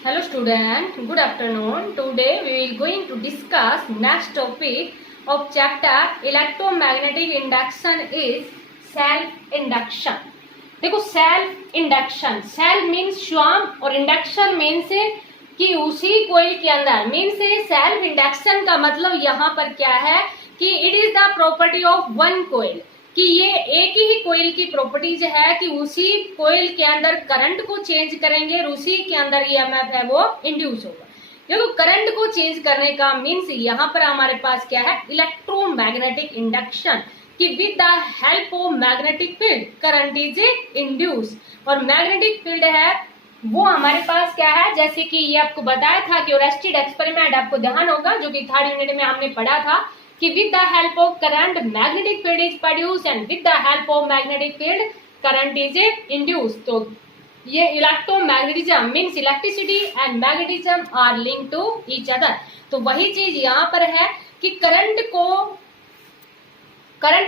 Hello student, good afternoon. Today we will going to discuss next topic of chapter electromagnetic induction is self induction. देखो self induction, self means स्वयं और induction means कि उसी कोयल के अंदर, means self induction का मतलब यहाँ पर क्या है कि it is the property of one coil, कि ये एक ही कोयल की प्रॉपर्टीज है कि उसी कोयल के अंदर करंट को चेंज करेंगे और उसी के अंदर ईएमएफ है वो इंड्यूस होगा। देखो करंट को चेंज करने का मीन्स यहाँ पर हमारे पास क्या है, इलेक्ट्रोमैग्नेटिक इंडक्शन, कि with the help of magnetic field current is induce. और मैग्नेटिक फील्ड है वो हमारे पास क्या है, जैसे कि ये आपको बताया था कि ओरेस्टेड एक्सपेरिमेंट, आपको ध्यान होगा जो कि थर्ड यूनिट में हमने पढ़ा था कि with the help of current magnetic field is produced and with the help of magnetic field current is induced। तो ये electromagnetism means electricity and magnetism are link to each other. तो वही चीज यहाँ पर है कि करंट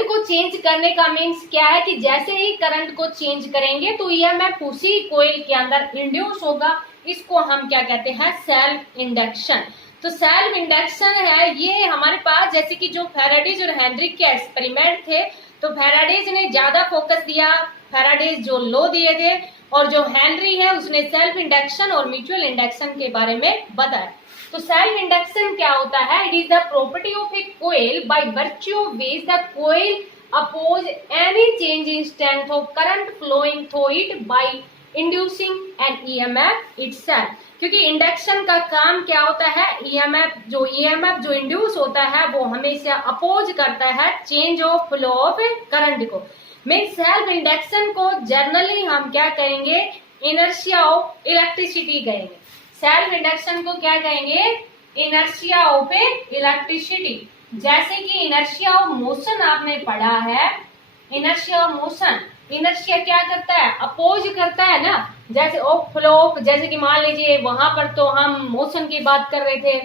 को चेंज करने का मीन्स क्या है कि जैसे ही करंट को चेंज करेंगे तो ईएमएफ उसी कोयल के अंदर इंड्यूस होगा। इसको हम क्या कहते हैं, सेल्फ इंडक्शन। तो सेल्फ इंडक्शन है ये हमारे पास, जैसे कि जो फैराडेज और हेनरिक के एक्सपेरिमेंट थे, तो फैराडेज ने ज्यादा फोकस दिया, फैराडेज जो लॉ दिए थे, और जो हेनरी है उसने सेल्फ इंडक्शन और म्यूचुअल इंडक्शन के बारे में बताया। तो सेल्फ इंडक्शन क्या होता है, it is the property of a coil by virtue of which the coil oppose any change in strength of current flowing through it by inducing an EMF itself. क्योंकि induction का काम क्या होता है, EMF जो इंड्यूस होता है वो हमेशा अपोज करता है change of flow of current को। मीन सेल्फ इंडक्शन को जर्नली हम क्या कहेंगे, इनर्शिया ऑफ इलेक्ट्रिसिटी कहेंगे। सेल्फ इंडक्शन को क्या कहेंगे, इनर्शिया ऑफ इलेक्ट्रिसिटी। जैसे कि इनर्शिया ऑफ मोशन आपने पढ़ा है, इनर्शिया ऑफ मोशन, इनर्शिया क्या करता है, अपोज करता है ना। जैसे ऑफ फ्लो, जैसे कि मान लीजिए वहां पर तो हम मोशन की बात कर रहे थे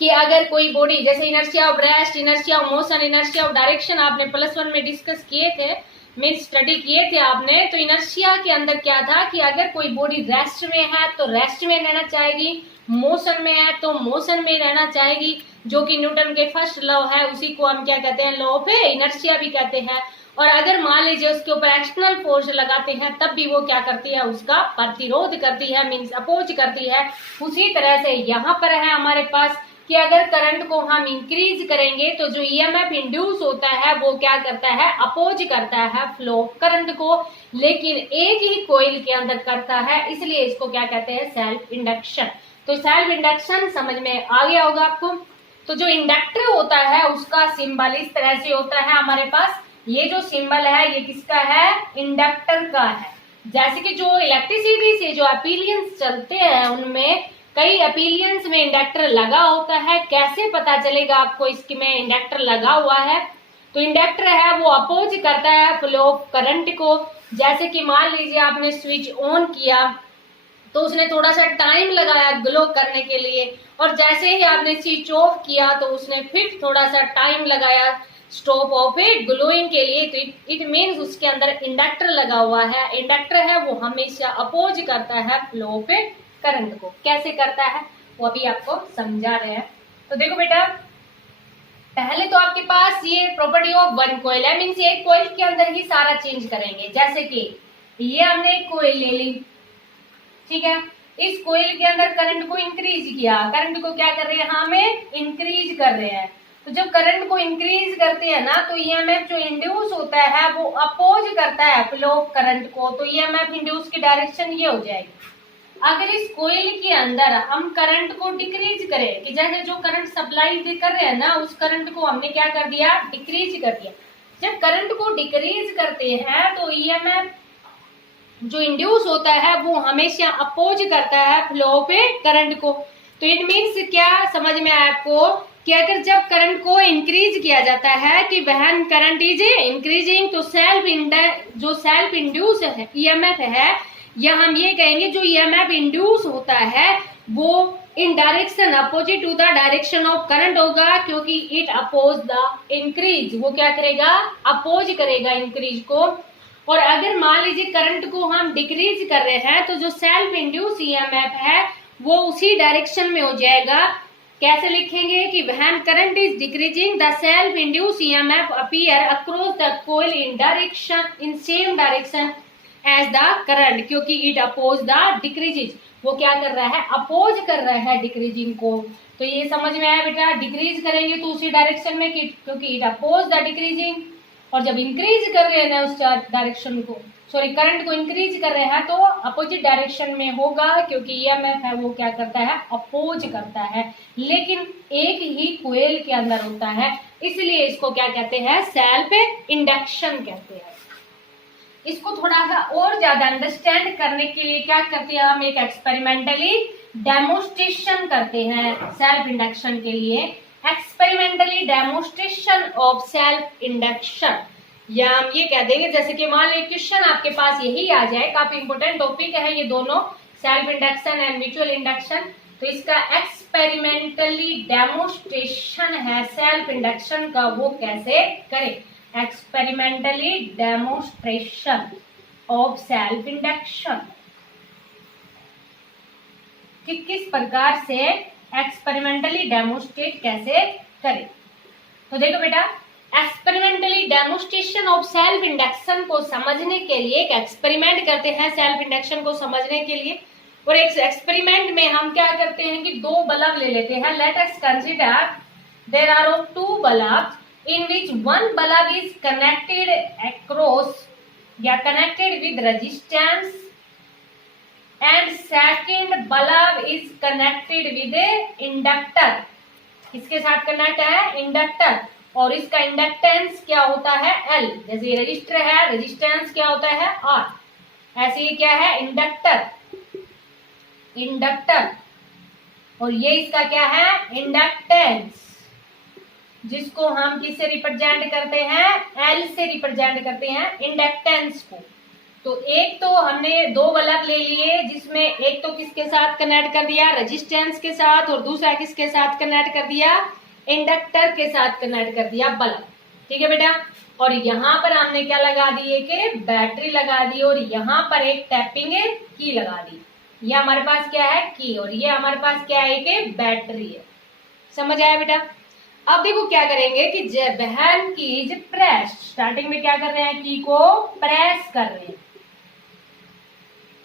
कि अगर कोई बॉडी, जैसे inertia of rest, inertia of motion, inertia of direction आपने +1 में डिस्कस किए थे, मीन स्टडी किए थे आपने। तो इनर्शिया के अंदर क्या था कि अगर कोई बॉडी रेस्ट में है तो रेस्ट में रहना चाहेगी, मोशन में है तो मोशन में रहना चाहेगी, जो कि न्यूटन के फर्स्ट लॉ है, उसी को हम क्या कहते हैं, लॉ ऑफ इनर्शिया भी कहते हैं। और अगर मान लीजिए उसके ऊपर एक्सटर्नल फोर्स लगाते हैं तब भी वो क्या करती है, उसका प्रतिरोध करती है, मीन्स अपोज करती है। उसी तरह से यहाँ पर है हमारे पास कि अगर करंट को हम इंक्रीज करेंगे तो जो ईएमएफ इंड्यूस होता है वो क्या करता है, अपोज करता है फ्लो करंट को, लेकिन एक ही कोयल के अंदर करता है, इसलिए इसको क्या कहते हैं, सेल्फ इंडक्शन। तो सेल्फ इंडक्शन समझ में आ गया होगा आपको। तो जो इंडक्टर होता है उसका सिंबल इस तरह से होता है हमारे पास, ये जो सिंबल है ये किसका है, इंडक्टर का है। जैसे कि जो इलेक्ट्रिसिटी से जो अपीलियंस चलते हैं उनमें कई अपीलियंस में इंडक्टर लगा होता है। कैसे पता चलेगा आपको इसके में इंडक्टर लगा हुआ है, तो इंडक्टर है वो अपोज करता है फ्लो ऑफ करंट को। जैसे कि मान लीजिए आपने स्विच ऑन किया तो उसने थोड़ा सा टाइम लगाया ग्लो करने के लिए, और जैसे ही आपने स्विच ऑफ किया तो उसने फिर थोड़ा सा टाइम लगाया स्टॉप ऑफ ग्लोइंग के लिए। तो इट मीन्स उसके अंदर इंडक्टर लगा हुआ है। इंडक्टर है वो हमेशा अपोज करता है फ्लो ऑफ करंट को। कैसे करता है वो अभी आपको समझा रहे हैं। तो देखो बेटा, पहले तो आपके पास ये प्रॉपर्टी ऑफ वन कोयल है, मीन्स एक कोयल के अंदर ही सारा चेंज करेंगे। जैसे कि ये हमने एक कोयल ले ली, ठीक है, इस कोयल के अंदर करंट को इंक्रीज किया, करंट को क्या कर रहे हैं, हमें इंक्रीज कर रहे हैं। तो जब करंट को इंक्रीज करते हैं ना तो ईएमएफ जो इंड्यूस होता है वो अपोज करता है फ्लो ऑफ करंट को, तो ईएमएफ इंड्यूस की डायरेक्शन ये हो जाएगी। अगर इस कोयल के अंदर हम करंट को डिक्रीज करें, कि जैसे जो करंट सप्लाई कर रहे हैं ना उस करंट को हमने क्या कर दिया, डिक्रीज कर दिया। जब करंट को डिक्रीज करते हैं तो ईएमएफ जो इंड्यूस होता है वो हमेशा अपोज करता है फ्लो ऑफ करंट को। तो इट मीन्स क्या समझ में आया आपको, कि अगर जब करंट को इंक्रीज किया जाता है कि व्हेन करंट इज इंक्रीजिंग, तो सेल्फ इंड्यूस है ईएमएफ है, या हम ये कहेंगे जो ईएमएफ इंड्यूस होता है वो in direction opposite to the direction of current होगा, क्योंकि इट अपोज द इंक्रीज, वो क्या करेगा, अपोज करेगा इंक्रीज को। और अगर मान लीजिए करंट को हम डिक्रीज कर रहे हैं तो जो सेल्फ इंड्यूस ईएमएफ है वो उसी डायरेक्शन में हो जाएगा। कैसे लिखेंगे कि when current is decreasing the self induce EMF appear across the coil in same direction as the current, क्योंकि इट अपोज द डिक्रीजिंग, वो क्या कर रहा है, अपोज कर रहा है डिक्रीजिंग को। तो ये समझ में आया बेटा, डिक्रीज करेंगे तो उसी डायरेक्शन में, क्योंकि इट अपोज द डिक्रीजिंग, और जब इंक्रीज कर रहे हैं उस डायरेक्शन को, सॉरी करंट को इंक्रीज कर रहे हैं तो अपोजिट डायरेक्शन में होगा, क्योंकि ईएमएफ है वो क्या करता है, अपोज करता है, लेकिन एक ही कॉइल के अंदर होता है, इसलिए इसको क्या कहते हैं, सेल्फ इंडक्शन कहते हैं। इसको थोड़ा सा और ज्यादा अंडरस्टैंड करने के लिए क्या करते हैं, हम एक एक्सपेरिमेंटली डेमोन्स्ट्रेशन करते हैं सेल्फ इंडक्शन के लिए। Experimentally demonstration of self induction, या हम ये कह देंगे, जैसे कि मान लीजिए क्वेश्चन आपके पास यही आ जाए, काफी इंपोर्टेंट टॉपिक है ये दोनों, self induction and mutual induction. तो इसका एक्सपेरिमेंटली डेमोन्स्ट्रेशन है सेल्फ इंडक्शन का, वो कैसे करें, experimentally demonstration of self induction, कि किस प्रकार से एक्सपेरिमेंटली डेमोन्स्ट्रेट कैसे करें। तो देखो बेटा, experimentally demonstration of self induction को समझने के लिए एक एक्सपेरिमेंट करते हैं सेल्फ इंडक्शन को समझने के लिए। और एक एक्सपेरिमेंट में हम क्या करते हैं कि दो बल्ब ले लेते हैं। Let us consider there are two bulbs in which one bulb is connected across या connected with resistance and second bulb is connected with a inductor। किसके साथ कनेक्ट है, इंडक्टर, और इसका इंडक्टेंस क्या होता है, L। जैसे ये रजिस्टर है, रेजिस्टेंस क्या होता है, R। ऐसे ही क्या है, इंडक्टर, इंडक्टर, और ये इसका क्या है, इंडक्टेंस, जिसको हम किससे रिप्रेजेंट करते हैं, L से रिप्रेजेंट करते हैं इंडक्टेंस को। तो एक तो हमने दो बल्ब ले लिए, जिसमें एक तो किसके साथ कनेक्ट कर दिया, रेजिस्टेंस के साथ, और दूसरा किसके साथ कनेक्ट कर दिया, इंडक्टर के साथ कनेक्ट कर दिया बल्ब। ठीक है बेटा, और यहाँ पर हमने क्या लगा दिए कि बैटरी लगा दी, और यहाँ पर एक टैपिंग की लगा दी। ये हमारे पास क्या है, की, और ये हमारे पास क्या है, कि बैटरी है। समझ आया बेटा। अब देखो क्या करेंगे कि व्हेन की इज प्रेस, स्टार्टिंग में क्या कर रहे हैं, की को प्रेस कर रहे हैं।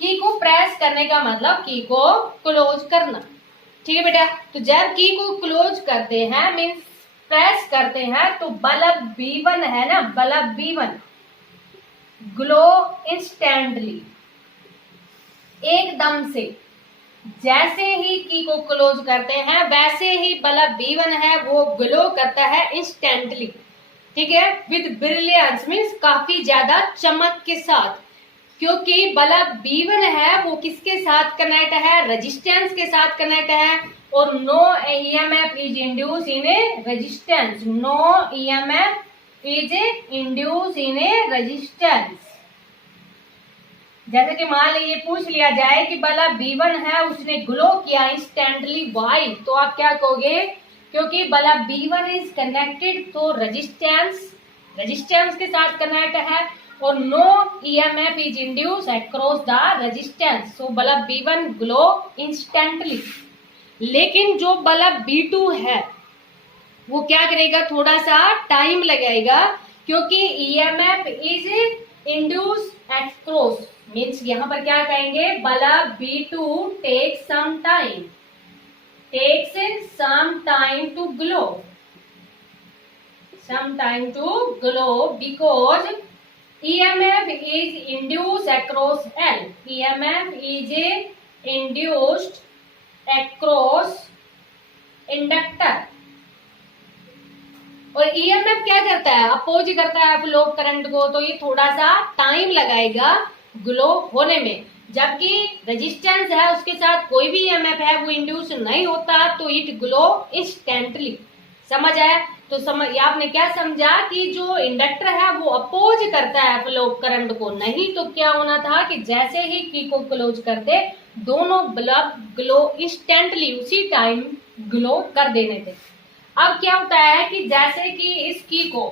की को प्रेस करने का मतलब की को क्लोज करना। ठीक है बेटा, तो जब की को क्लोज करते हैं मीन्स प्रेस करते हैं, तो बल्ब B1 है ना, बल्ब B1 ग्लो इंस्टेंटली, एकदम से। जैसे ही की को क्लोज करते हैं वैसे ही बल्ब B1 है वो ग्लो करता है इंस्टेंटली। ठीक है, विद ब्रिलियंस मीन्स काफी ज्यादा चमक के साथ, क्योंकि बल्ब B1 है वो किसके साथ कनेक्ट है, रेजिस्टेंस के साथ कनेक्ट है, और no EMF is induce in a resistance, no EMF is induce in a resistance. जैसे कि मान लीजिए पूछ लिया जाए कि बल्ब B1 है उसने ग्लो किया इंस्टेंटली, वाई, तो आप क्या कहोगे, क्योंकि bulb B1 is connected to resistance के साथ कनेक्ट है, और no EMF is induce across the resistance, so bulb B1 glow instantly. लेकिन जो बल्ब B2 है वो क्या करेगा, थोड़ा सा टाइम लगाएगा, क्योंकि EMF is induce across means यहाँ पर क्या कहेंगे, bulb B2 takes some time to glow, because EMF is induced across L, EMF is induced across inductor. और ईएमएफ क्या करता है, अपोज करता है फ्लो करंट को, तो ये थोड़ा सा टाइम लगाएगा ग्लो होने में, जबकि रेजिस्टेंस है उसके साथ कोई भी ईएमएफ है वो इंड्यूस नहीं होता, तो इट ग्लो इंस्टेंटली। समझ आया। तो आपने क्या समझा कि जो इंडक्टर है वो अपोज करता है फ्लो करंट को, नहीं तो क्या होना था कि जैसे ही की को क्लोज करते दोनों बल्ब ग्लो इंस्टेंटली उसी टाइम ग्लो कर देने थे। अब क्या होता है कि जैसे कि इस की को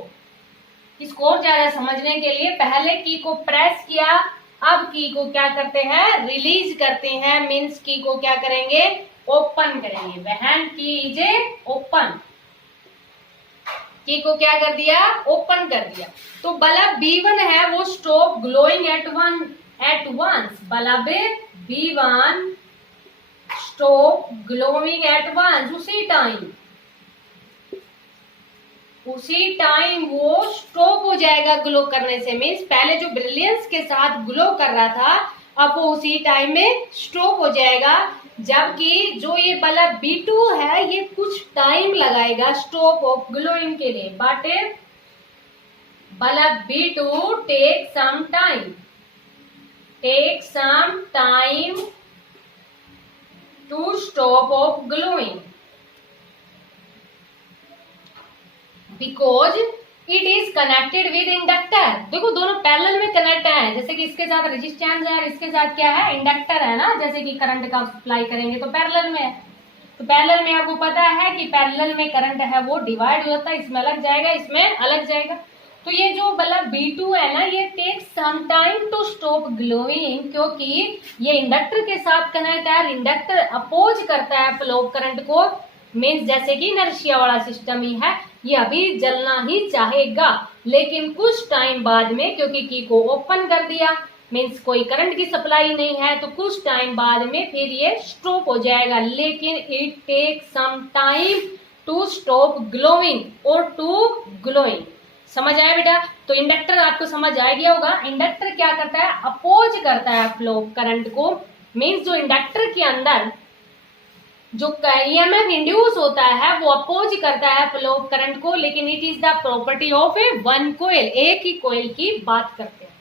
इसको और ज्यादा समझने के लिए पहले की को प्रेस किया, अब की को क्या करते हैं, रिलीज करते हैं, मीन्स की को क्या करेंगे, ओपन करेंगे। व्हेन की इज ओपन, की को क्या कर दिया, ओपन कर दिया। तो बल्ब B1 है वो stop glowing at once, bulb B1 stop glowing at once, उसी टाइम वो स्टॉप हो जाएगा ग्लो करने से। मीन्स पहले जो ब्रिलियंस के साथ ग्लो कर रहा था अब वो उसी टाइम में स्टॉप हो जाएगा, जबकि जो ये बल्ब B2 है ये कुछ टाइम लगाएगा स्टॉप ऑफ ग्लोइंग के लिए। But bulb B2 take some time to stop off glowing because it is connected with inductor. देखो दोनों पैरेलल में कनेक्ट है, जैसे कि इसके साथ रेजिस्टेंस है और इसके साथ क्या है, इंडक्टर है ना। जैसे कि करंट का सप्लाई करेंगे तो पैरेलल में है, तो पैरेलल में आपको पता है कि पैरेलल में करंट है वो डिवाइड हो जाता है, इसमें अलग जाएगा, इसमें अलग जाएगा। तो ये जो बल्ब B2 है ना ये take some time to stop glowing, क्योंकि ये इंडक्टर के साथ कनेक्ट है, इंडक्टर अपोज करता है फ्लो ऑफ करंट को। मीन्स जैसे कि इनर्शिया वाला सिस्टम ही है, ये अभी जलना ही चाहेगा, लेकिन कुछ टाइम बाद में क्योंकि की को ओपन कर दिया, मीन्स कोई करंट की सप्लाई नहीं है, तो कुछ टाइम बाद में फिर ये स्टॉप हो जाएगा। लेकिन it take some time to stop glowing और टू ग्लोइंग। समझ आया बेटा? तो इंडक्टर आपको समझ आ गया होगा। इंडक्टर क्या करता है, अपोज करता है फ्लो करंट को। मीन्स जो इंडक्टर के अंदर जो ईएमएफ इंड्यूस होता है वो अपोज करता है फ्लो ऑफ करंट को, लेकिन it is the property of a one coil, एक ही कोयल की बात करते हैं।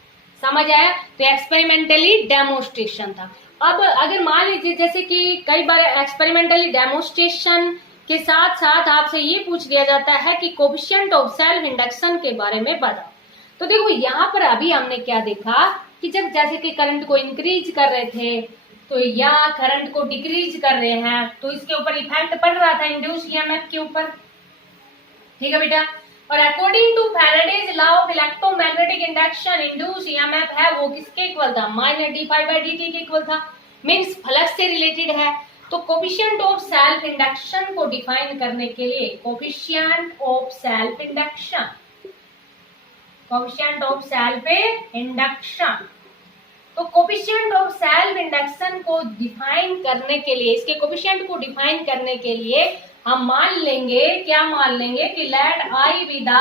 समझ आया? तो एक्सपेरिमेंटली डेमोन्स्ट्रेशन था। अब अगर मान लीजिए जैसे कि कई बार एक्सपेरिमेंटली डेमोन्स्ट्रेशन के साथ साथ आपसे ये पूछ दिया जाता है कि कोएफिशिएंट ऑफ सेल्फ इंडक्शन के बारे में बताओ। तो देखो यहाँ पर अभी हमने क्या देखा कि जब जैसे कि करंट को इंक्रीज कर रहे थे तो या करंट को डिक्रीज कर रहे हैं तो इसके ऊपर इफेक्ट पड़ रहा था इंड्यूस ईएमएफ के ऊपर। ठीक है बेटा? और according to Faraday's law of electromagnetic induction induce EMF है वो किसके इक्वल था, माइनस d∅dt के इक्वल था। मींस फ्लक्स से रिलेटेड है। तो कोएफिशिएंट ऑफ सेल्फ इंडक्शन को डिफाइन करने के लिए coefficient of self induction, coefficient of self induction, तो कोएफिशिएंट ऑफ सेल्फ इंडक्शन को डिफाइन करने के लिए, इसके कोएफिशिएंट को डिफाइन करने के लिए हम मान लेंगे, क्या मान लेंगे कि let I be the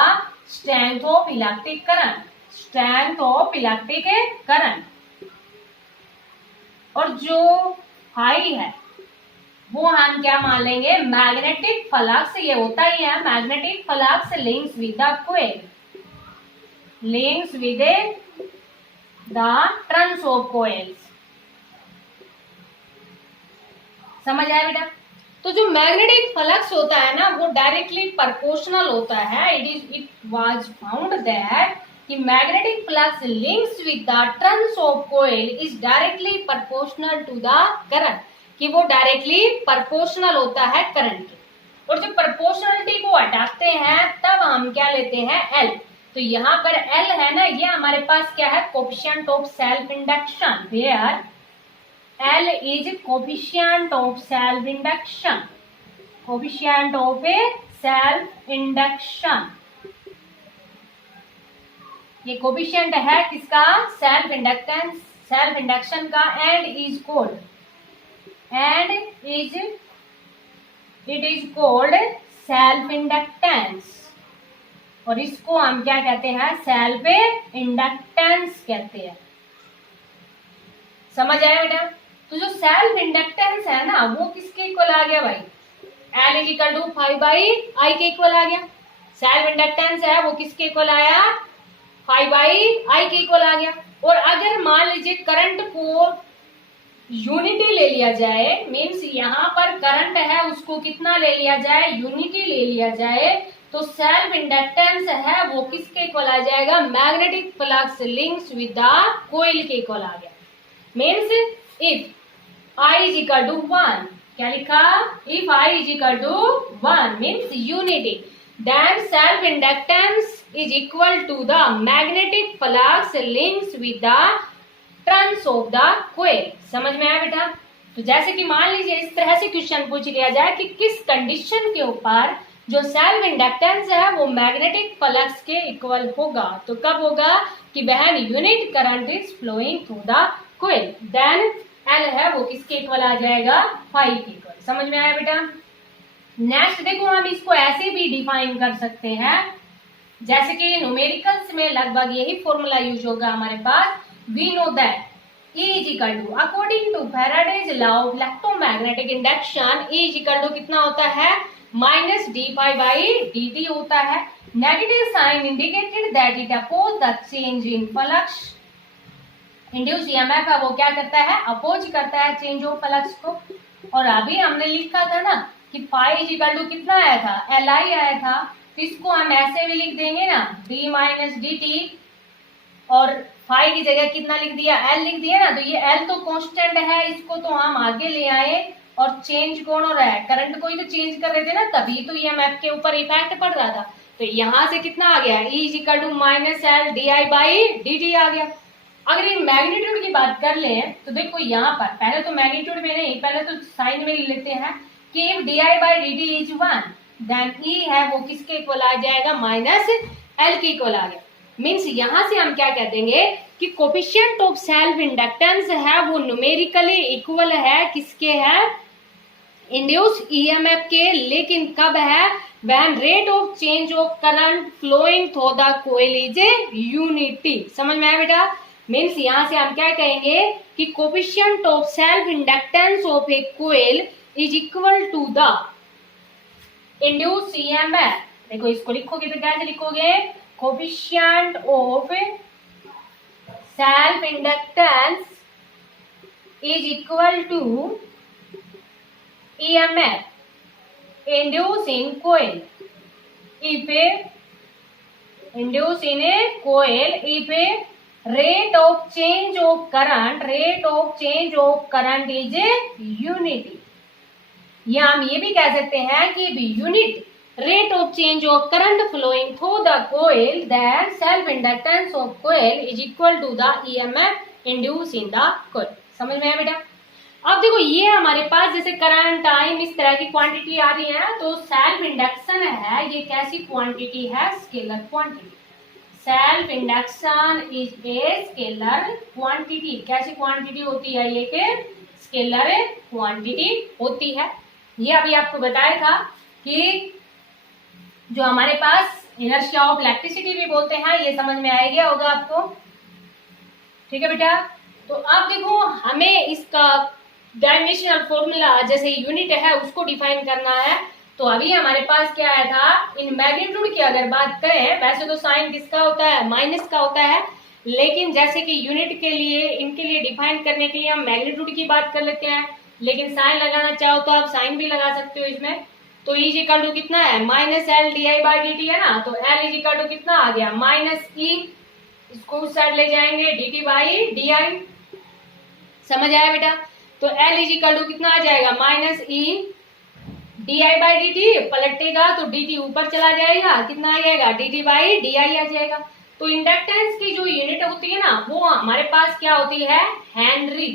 strength of electric current, strength of electric current, और जो आई है वो हम क्या मान लेंगे, मैग्नेटिक फ्लक्स। ये होता ही है magnetic flux links with the coil, links with the turns of coils. समझ आया बेटा? तो जो मैग्नेटिक फ्लक्स होता है ना वो डायरेक्टली प्रोपोर्शनल होता है। इट वाज फाउंड दैट कि magnetic flux links with the turns of coil is directly proportional to the current, कि वो डायरेक्टली प्रोपोर्शनल होता है करंट के। और जब प्रोपोर्शनलिटी को हटाते हैं तब हम क्या लेते हैं, एल। तो यहाँ पर एल है ना, ये हमारे पास क्या है, coefficient of self induction, where L is coefficient of self induction, coefficient of a self induction. ये कोएफिशिएंट है किसका, सेल्फ इंडक्टेंस, सेल्फ इंडक्शन का, and is called, and is it is called self inductance, और इसको हम क्या कहते हैं, सेल्फ इंडक्टेंस कहते हैं। समझ आया बेटा? तो जो सेल्फ इंडक्टेंस है ना वो किसके इक्वल आ गया भाई, L is equal to 5/I के इक्वल आ गया। सेल्फ इंडक्टेंस है वो किसके इक्वल आया, 5/I के इक्वल आ गया। और अगर मान लीजिए करंट को यूनिटी ले लिया जाए, मीन्स यहाँ पर करंट है उसको कितना ले लिया जाए, यूनिटी ले लिया जाए, तो सेल्फ इंडक्टेंस है वो किसके इक्वल आ जाएगा, magnetic flux links with the coil के इक्वल आ गया। Means if I is equal to 1, क्या लिखा, if I is equal to 1 means unity, then self inductance is equal to the magnetic flux links with the turns of the coil. समझ में आया बेटा? तो जैसे कि मान लीजिए इस तरह से क्वेश्चन पूछ लिया जाए कि किस कंडीशन के ऊपर जो सेल्फ इंडक्टेंस है वो मैग्नेटिक फ्लक्स के इक्वल होगा, तो कब होगा कि when unit current is flowing through the coil, then L है वो किसके इक्वल आ जाएगा, फाई के इक्वल। समझ में आया बेटा? नेक्स्ट देखो हम इसको ऐसे भी डिफाइन कर सकते हैं, जैसे कि न्यूमेरिकल्स में लगभग यही फॉर्मूला यूज होगा हमारे पास। We know that E is equal to according to Faraday's law of electromagnetic induction, E is equal to कितना होता है, minus d pi by D t होता है। Negative sign indicated that it oppose the change in flux. Induce EMF है वो क्या करता है, अपोज करता है चेंज ऑफ फ्लक्स को। और अभी हमने लिखा था ना कि फाई इज इक्वल टू कितना आया था, एल आई आया था, तो इसको हम ऐसे भी लिख देंगे ना, डी माइनस डी टी, और फाई की जगह कितना लिख दिया, एल लिख दिया ना। तो ये एल तो कांस्टेंट है, इसको तो हम आगे ले आए, और चेंज कौन हो रहा है, करंट को ही तो चेंज कर रहे थे ना, तभी तो ईएमएफ के ऊपर इफेक्ट पड़ रहा था। तो यहाँ से कितना आ गया, E is equal to minus L D I by D T आ गया। अगर ये मैग्नीट्यूड की बात कर ले तो देखो यहाँ पर पहले तो मैग्नीट्यूड में नहीं, पहले तो साइन में लेते हैं कि if d I by D t is 1 then E है वो किसके इक्वल आ जाएगा, माइनस एल के इक्वल आ गया। मीन्स यहां से हम क्या कह देंगे कि कोफिशिएंट ऑफ सेल्फ इंडक्टेंस है वो न्यूमेरिकली इक्वल है किसके है, इंड्यूस ईएमएफ के, लेकिन कब है, when rate of change of current flowing through the coil is unity. समझ में आया बेटा? मीन्स यहां से हम क्या कहेंगे कि coefficient of self inductance of a coil is equal to the induce EMF. देखो इसको लिखोगे तो कैसे लिखोगे, coefficient of self inductance is equal to EMF induced in coil if induced in a coil if a rate of change of current is a unity। या हम ये भी कह सकते हैं कि unit rate of change of current flowing through the coil, then self inductance of coil is equal to the EMF induced in the coil। समझ में आया बेटा? अब देखो ये हमारे पास जैसे करंट टाइम इस तरह की क्वांटिटी आ रही है, तो सेल्फ इंडक्शन है ये कैसी क्वांटिटी है, scalar quantity. Self induction is a scalar quantity. कैसी क्वांटिटी होती है ये, के स्केलर क्वांटिटी होती है। ये अभी आपको बताया था कि जो हमारे पास इनर्शिया ऑफ इलेक्ट्रिसिटी भी बोलते हैं, ये समझ में आ गया होगा आपको। ठीक है बेटा? तो अब देखो हमें इसका डायमेंशनल फॉर्मूला जैसे यूनिट है उसको डिफाइन करना है। तो अभी हमारे पास क्या आया था, इन मैग्नीट्यूड की अगर बात करें, वैसे तो साइन किसका होता है, माइनस का होता है, लेकिन जैसे कि यूनिट के लिए इनके लिए डिफाइन करने के लिए हम मैग्नीट्यूड की बात कर लेते हैं, लेकिन साइन लगाना चाहो तो आप साइन भी लगा सकते हो इसमें। तो E इज इक्वल टू कितना है, minus L D I by D T है ना, तो L इज इक्वल टू कितना आ गया, माइनस E, इसको उस साइड ले जाएंगे डी टी बाई डी आई। समझ आया बेटा? तो L इज इक्वल टू कितना आ जाएगा, minus E D I by D T, पलटेगा तो डी टी ऊपर चला जाएगा, कितना आ जाएगा, D T by D I आ जाएगा। तो इंडक्टेंस की जो यूनिट होती है ना वो हमारे पास क्या होती है, हेनरी।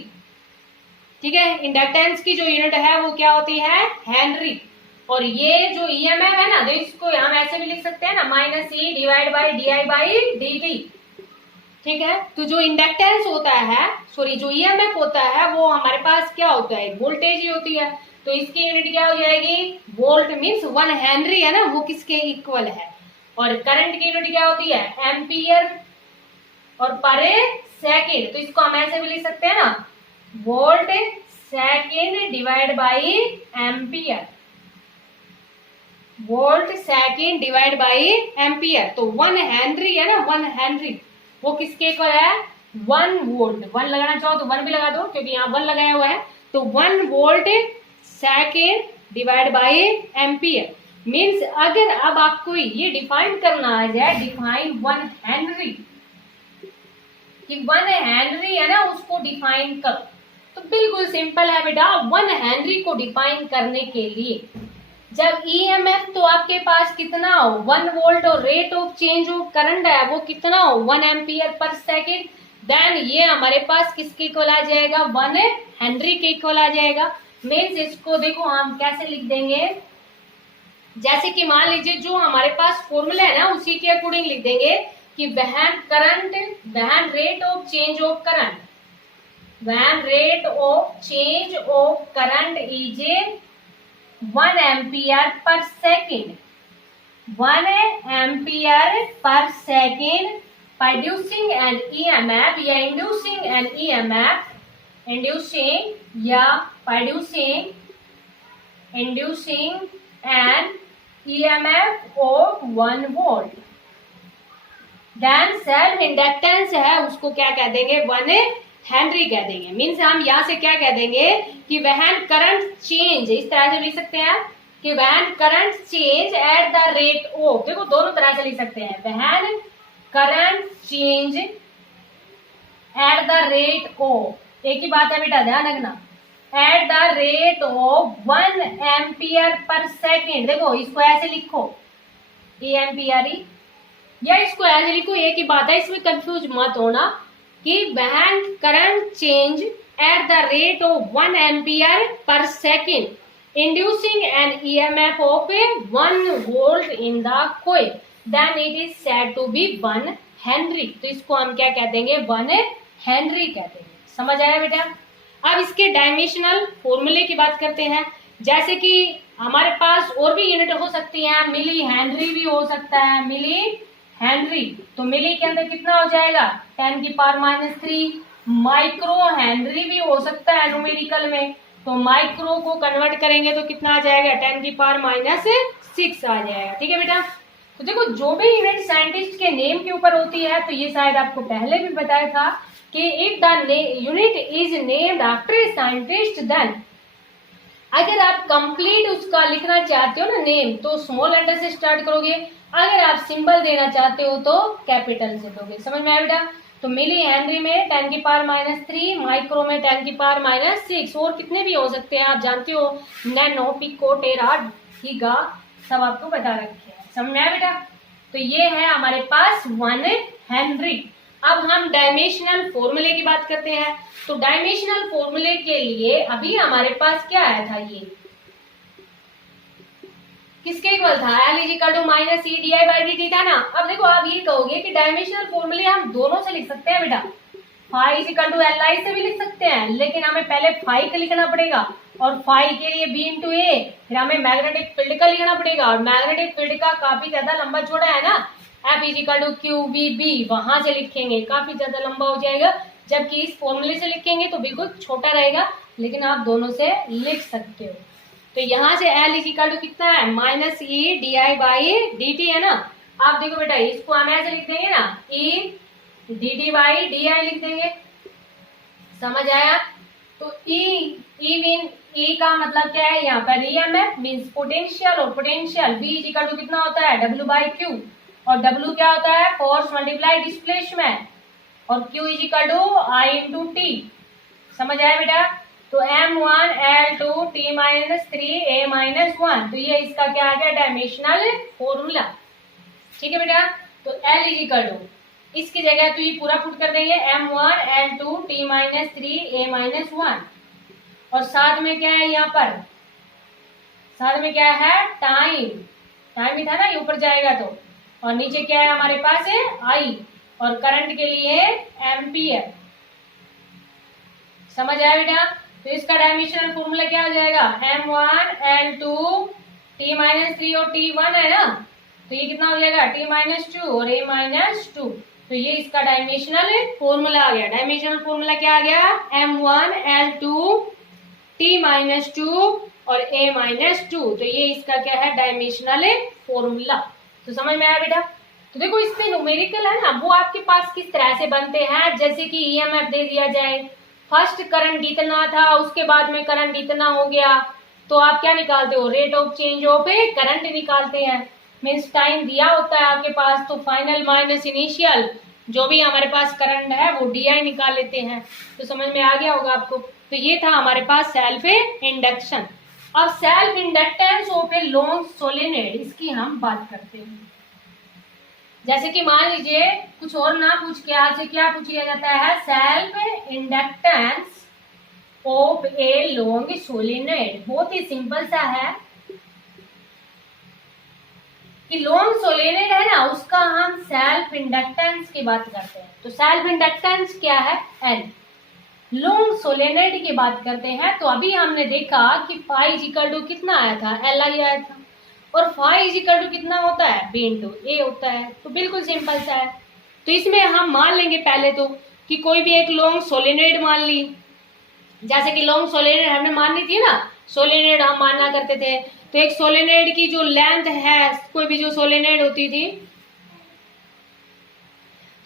ठीक है, इंडक्टेंस की जो यूनिट है वो क्या होती है, हेनरी। और ये जो ईएमएफ है ना, तो इसको हम ऐसे भी लिख सकते हैं ना, minus E divide by D I by D T. ठीक है, तो जो इंडक्टेंस होता है, सॉरी जो ईएमएफ होता है वो हमारे पास क्या होता है, वोल्टेज ही होती है। तो इसकी यूनिट क्या हो जाएगी, वोल्ट मींस 1 हेनरी है ना, वो किसके इक्वल है। और करंट की यूनिट क्या होती है, एम्पियर और पर सेकेंड। तो इसको हम ऐसे भी लिख सकते हैं ना, volt second divide by ampere, volt second divide by ampere. तो 1 हेनरी है ना, 1 हेनरी वो किसके इक्वल है, 1 वोल्ट। 1 लगाना चाहो तो 1 भी लगा दो, क्योंकि यहाँ 1 लगाया हुआ है। तो 1 volt second divide by ampere. Means अगर अब आपको ये डिफाइन करना आ जाए, डिफाइन 1 हेनरी, कि 1 हेनरी है ना उसको डिफाइन करो, तो बिल्कुल सिंपल है बेटा। 1 हेनरी को डिफाइन करने के लिए जब ईएमएफ तो आपके पास कितना हो 1 वोल्ट और rate of change of current है वो कितना हो 1 एम्पियर पर सेकेंड, देन ये हमारे पास किसके इक्वल आ जाएगा 1 हेनरी के इक्वल आ जाएगा। मीन्स इसको देखो हम कैसे लिख देंगे, जैसे कि मान लीजिए जो हमारे पास फॉर्मूला है ना उसी के अकॉर्डिंग लिख देंगे कि when rate of change of current, when rate of change of current is 1 ampere per second, 1 ampere per second producing an EMF या इंड्यूसिंग एन ईएमएफ, इंड्यूसिंग या producing an EMF of 1 volt. Then self inductance है उसको क्या कह देंगे 1 Henry कह देंगे। Means हम यहाँ से क्या कह देंगे कि वहन करंट चेंज, इस तरह से लिख सकते हैं कि when current change at the rate of, देखो दोनों तरह से लिख सकते हैं, वहन current change at the rate of, एक ही बात है बेटा ध्यान रखना, eight the rate of 1 ampere per second. देखो इसको ऐसे लिखो ए एम्पियर ही, या इसको ऐसे लिखो, एक ही बात है, इसमें कंफ्यूज मत होना कि when current change at the rate of 1 ampere per second inducing an EMF of 1 volt in the coil, then it is said to be 1 henry. तो इसको हम क्या कह देंगे 1 हेनरी कह देंगे। समझ आया बेटा। अब इसके डायमेंशनल फॉर्मूले की बात करते हैं, जैसे कि हमारे पास और भी यूनिट हो सकती है, मिली हेनरी भी हो सकता है, मिली हेनरी, तो मिली के अंदर कितना हो जाएगा 10 की पावर -3, माइक्रो हेनरी भी हो सकता है न्यूमेरिकल में, तो माइक्रो को कन्वर्ट करेंगे तो कितना आ जाएगा 10 की पावर -6 आ जाएगा। ठीक है बेटा। तो देखो जो भी यूनिट साइंटिस्ट के नेम के ऊपर होती है, तो ये शायद आपको पहले भी बताया था कि if the unit is named after a scientist, then अगर आप कंप्लीट उसका लिखना चाहते हो ना नेम, तो स्मॉल लेटर से स्टार्ट करोगे, अगर आप सिंबल देना चाहते हो तो कैपिटल से दोगे। समझ में आया बेटा। तो मिली हेनरी में 10 की पावर -3, माइक्रो में 10 की पावर -6, और कितने भी हो सकते हैं आप जानते हो, नैनो, पिको, टेरा, गीगा, सब आपको बता रखे हैं। समझ में आया बेटा। तो ये है हमारे पास 1 हेनरी। अब हम डायमेंशनल फॉर्मूले की बात करते हैं। तो डायमेंशनल फॉर्मूले के लिए अभी हमारे पास क्या आया था, ये किसके इक्वल था, L = -e/dt था ना। अब देखो आप ये कहोगे कि डायमेंशनल फॉर्मूले हम दोनों से लिख सकते हैं बेटा, फाई = Li से भी लिख सकते हैं, लेकिन हमें पहले फाई का लिखना पड़ेगा, और फाई के लिए B × A, फिर हमें मैग्नेटिक फील्ड का लिखना पड़ेगा, और मैग्नेटिक फील्ड का काफी ज्यादा लंबा चौड़ा है ना, F = QVB, वहां से लिखेंगे काफी ज्यादा लंबा हो जाएगा, जबकि इस फॉर्मूले से लिखेंगे तो बिल्कुल छोटा रहेगा, लेकिन आप दोनों से लिख सकते हो। तो यहाँ से L = कितना है -e/dt है ना। आप देखो बेटा इसको हम ऐसे लिख देंगे ना, e/dt/di लिख देंगे। समझ आया। तो E का मतलब क्या है, यहाँ पर ईएमएफ मींस पोटेंशियल, और पोटेंशियल V = कितना होता है W/Q, और W क्या होता है फोर्स मल्टीप्लाई डिस्प्लेसमेंट, और Q = I × T। समझ आया बेटा। तो M1 L2 T-3 A-1, तो ये इसका क्या आ गया डायमेंशनल फॉर्मूला। ठीक है बेटा। तो L = इसकी जगह तो ये पूरा पुट कर देंगे M1 L2 T-3 A-1, और साथ में क्या है, यहाँ पर साथ में क्या है टाइम ही था ना, ये ऊपर जाएगा तो, और नीचे क्या है हमारे पास है I, और करंट के लिए एम्पियर। समझ आया बेटा। तो इसका डायमेंशनल फॉर्मूला क्या हो जाएगा, M1 L2 T-3 और T1 है ना, तो ये कितना हो जाएगा T-2 और A-2, तो ये इसका डायमेंशनल फॉर्मूला आ गया। डायमेंशनल फॉर्मूला क्या आ गया, M1 L2 T-2 और A-2, तो ये इसका क्या है डायमेंशनल फॉर्मूला। तो समझ में आया बेटा। तो देखो इसमें न्यूमेरिकल है ना, वो आपके पास किस तरह से बनते हैं, जैसे कि ईएमएफ दे दिया जाए, फर्स्ट करंट इतना था, उसके बाद में करंट इतना हो गया, तो आप क्या निकालते हो, rate of change of current निकालते हैं। मीन्स टाइम दिया होता है आपके पास, तो फाइनल माइनस इनिशियल जो भी हमारे पास करंट है वो DI निकाल लेते हैं। तो समझ में आ गया होगा आपको। तो ये था हमारे पास सेल्फ इंडक्शन। अब self inductance of a long solenoid, इसकी हम बात करते हैं। जैसे कि मान लीजिए कुछ और ना पूछ के आपसे क्या पूछ लिया जाता है, self inductance of a long solenoid. बहुत ही सिंपल सा है कि लॉन्ग सोलेनोइड है ना, उसका हम सेल्फ इंडक्टेंस की बात करते हैं। तो सेल्फ इंडक्टेंस क्या है, एल। लॉन्ग सोलेनोइड की बात करते हैं तो अभी हमने देखा कि फाई इक्वल टू कितना आया था, एल आई आया था, और फाई इक्वल टू कितना होता है, बी इंटू ए होता है। तो बिल्कुल सिंपल सा है। तो इसमें हम मान लेंगे पहले तो कि कोई भी एक लॉन्ग सोलेनोइड मान ली, जैसे कि लॉन्ग सोलेनोइड हमने माननी थी ना, सोलेनोइड हम मानना करते थे। तो एक सोलेनोइड की जो लेंथ है, कोई भी जो सोलेनोइड होती थी,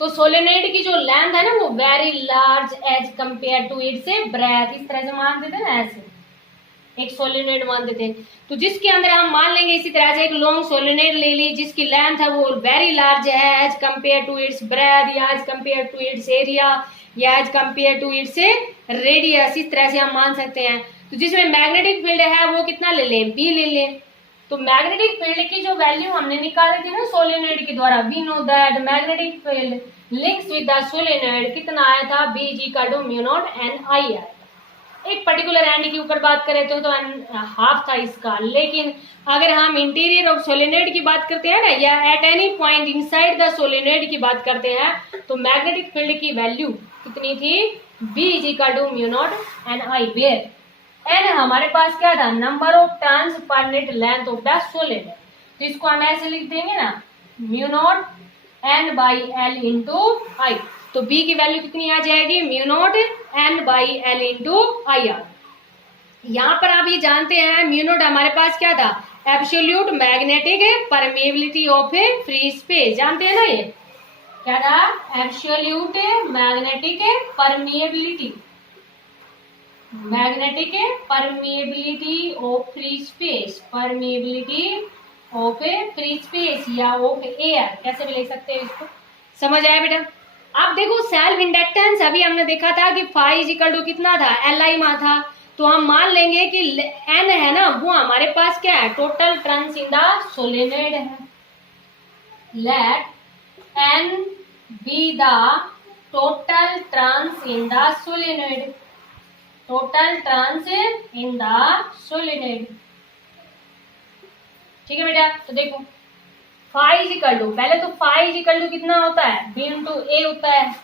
तो सोलेनोइड की जो लेंथ है ना वो very large as compare to its breadth, इस तरह से मानते थे ना, ऐसे एक सोलेनोइड मानते थे। तो जिसके अंदर हम मान लेंगे इसी तरह से एक लॉन्ग सोलेनोइड ले ली जिसकी लेंथ है वो वेरी लार्ज है as compare to its breadth, या as compare to its area, या as compare to its radius, इस तरह से हम मान सकते हैं। तो जिसमें मैग्नेटिक फील्ड है वो कितना ले लें, बी ले लें। तो मैग्नेटिक फील्ड की जो वैल्यू हमने निकाली थी ना सोलेनोइड के द्वारा, we know that magnetic field links with the solenoid कितना आया था, बी जी का to mu naught N I आया था। एक पर्टिकुलर एंड के ऊपर बात करें तो हाफ था इसका, लेकिन अगर हम इंटीरियर ऑफ सोलेनोइड की बात करते हैं ना, या at any point inside the solenoid की बात करते हैं तो मैग्नेटिक फील्ड की वैल्यू कितनी थी, बी जी का to mu naught N I, where N हमारे पास क्या था, number of turns per net length of the solenoid. तो इसको हम ऐसे लिख देंगे ना, mu naught N by L into I. तो बी की वैल्यू कितनी आ जाएगी, mu naught N by L into I R. यहाँ पर आप ये जानते हैं म्यू नॉट हमारे पास क्या था, absolute magnetic permeability of A free space, जानते हैं ना ये क्या था, absolute magnetic permeability, magnetic permeability of free space, permeability of A free space या ऑफ एयर, कैसे भी लिख सकते हैं इसको। समझ आया बेटा। अब देखो सेल्फ इंडक्टेंस अभी हमने देखा था कि फाई इज इक्वल टू कितना था, एल आई मा था। तो हम मान लेंगे कि एन है ना वो हमारे पास क्या है, total turns in the solenoid है। Let N be the total turns in the solenoid, total turns in the solenoid. ठीक है बेटा। तो देखो फाई इज इक्वल टू, पहले तो फाई इज इक्वल टू कितना होता है, बी इंटू ए होता है।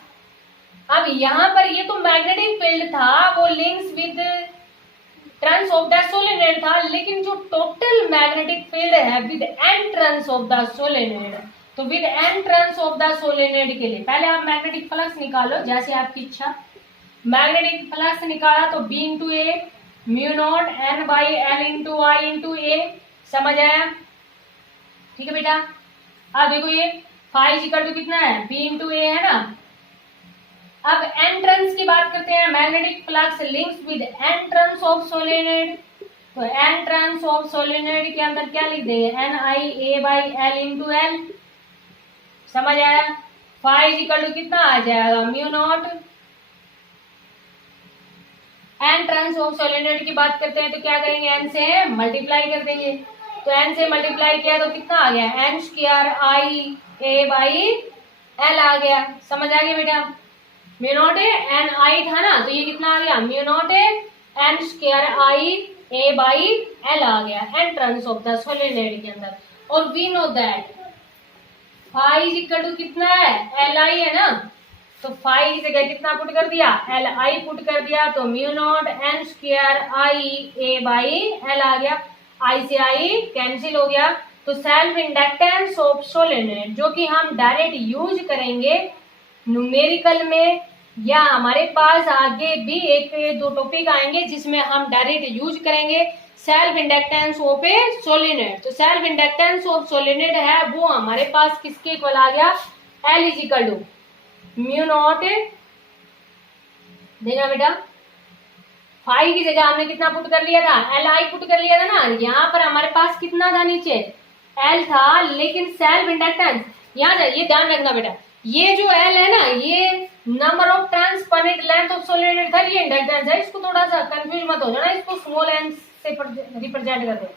अब यहाँ पर ये तो मैग्नेटिक फील्ड था, वो links with turns of the solenoid था, लेकिन जो टोटल मैग्नेटिक फील्ड है with N turns of the solenoid, तो with N turns of the solenoid के लिए पहले आप मैग्नेटिक फ्लक्स निकालो जैसे आपकी इच्छा। मैग्नेटिक फ्लक्स निकाला तो B into A mu naught N by L into I into A, समझ आया। ठीक है बेटा। अब देखो ये फाई इक्वल टू कितना है, बी इंटू ए है ना। अब एंट्रेंस की बात करते हैं, magnetic flux links with N turns of solenoid. तो एंट्रेंस ऑफ सोलेनोइड के अंदर क्या लिख देंगे, N I A by L into L, समझ आया। फाई इक्वल टू कितना आ जाएगा, mu naught N turns of solenoid की बात करते हैं तो क्या करेंगे, एन से मल्टीप्लाई कर देंगे। तो एन से मल्टीप्लाई किया तो कितना आ गया, N square I A by L आ गया, समझ आ गया बेटा। म्यू नॉट एन आई था ना, तो ये कितना आ गया, mu naught N square I A by L आ गया एंट्रेंस ऑफ द सोलेनोइड के अंदर। और we know that phi is equal to कितना है, एल आई है ना। तो फाई की जगह कितना पुट कर दिया, एल आई पुट कर दिया, तो mu naught N square I A by L आ गया। आई से आई कैंसिल हो गया। तो सेल्फ इंडक्टेंस ऑफ सोलेनोइड जो कि हम डायरेक्ट यूज करेंगे न्यूमेरिकल में, या हमारे पास आगे भी एक दो टॉपिक आएंगे जिसमें हम डायरेक्ट यूज करेंगे self inductance of a solenoid. तो सेल्फ इंडक्टेंस ऑफ सोलेनोइड है वो हमारे पास किसके इक्वल आ गया, L is equal to mu naught, देखा बेटा फाई की जगह हमने कितना पुट कर लिया था, एल आई पुट कर लिया था ना। यहाँ पर हमारे पास कितना था, नीचे एल था, लेकिन सेल्फ इंडक्टेंस यहाँ ये ध्यान रखना बेटा, ये जो एल है ना ये number of turns per net length of solenoid था, ये इंडक्टेंस है। इसको थोड़ा सा कंफ्यूज मत हो जाना, इसको स्मॉल एन से रिप्रेजेंट करते हैं,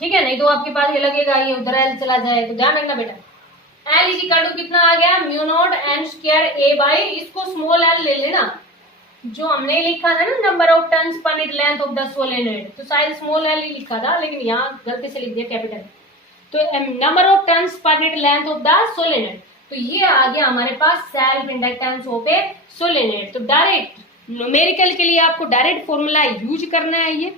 ठीक है। नहीं तो आपके पास ये लगेगा ये उधर एल चला जाए, तो ध्यान रखना बेटा। एल इज इक्वल टू कितना आ गया, mu naught N square A by, इसको स्मॉल एल ले लेना, जो हमने लिखा था ना number of turns per metre length of the solenoid, तो शायद स्मॉल एल ही लिखा था लेकिन यहाँ गलती से लिख दिया कैपिटल। तो number of turns per metre length of the solenoid, तो ये आ गया हमारे पास self inductance of a solenoid. तो डायरेक्ट न्यूमेरिकल के लिए आपको डायरेक्ट फॉर्मूला यूज करना है ये,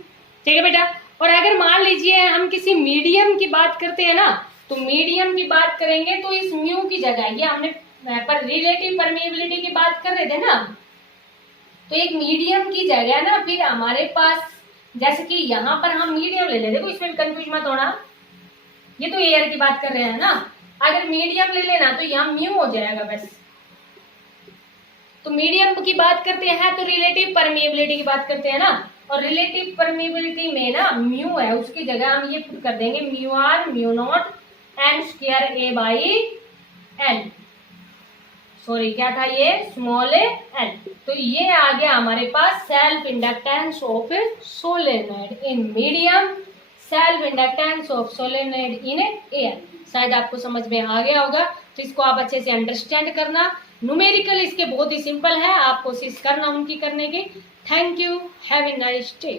ठीक है बेटा। और अगर मान लीजिए हम किसी मीडियम की बात करते हैं ना, तो मीडियम की बात करेंगे तो इस म्यू की जगह, ये हमने पर रिलेटिव परमिएबिलिटी की बात कर रहे थे ना, तो एक मीडियम की जगह ना फिर हमारे पास, जैसे कि यहाँ पर हम मीडियम ले लेते, तो इसमें कंफ्यूज मत होना, ये तो एयर की बात कर रहे हैं ना, अगर मीडियम ले लेना तो यहाँ म्यू हो जाएगा बस। तो मीडियम की बात करते हैं तो रिलेटिव परमिएबिलिटी की बात करते हैं ना, और रिलेटिव परमिएबिलिटी में ना म्यू है, उसकी जगह हम ये पुट कर देंगे mu R mu naught N square A by L, sorry क्या था ये, स्मॉल एल। तो ये आ गया हमारे पास self inductance of solenoid in medium, self inductance of solenoid in air. शायद आपको समझ में आ गया होगा, तो इसको आप अच्छे से अंडरस्टैंड करना। न्यूमेरिकल इसके बहुत ही सिंपल है, आप कोशिश करना उनकी करने की। Thank you, have a nice day.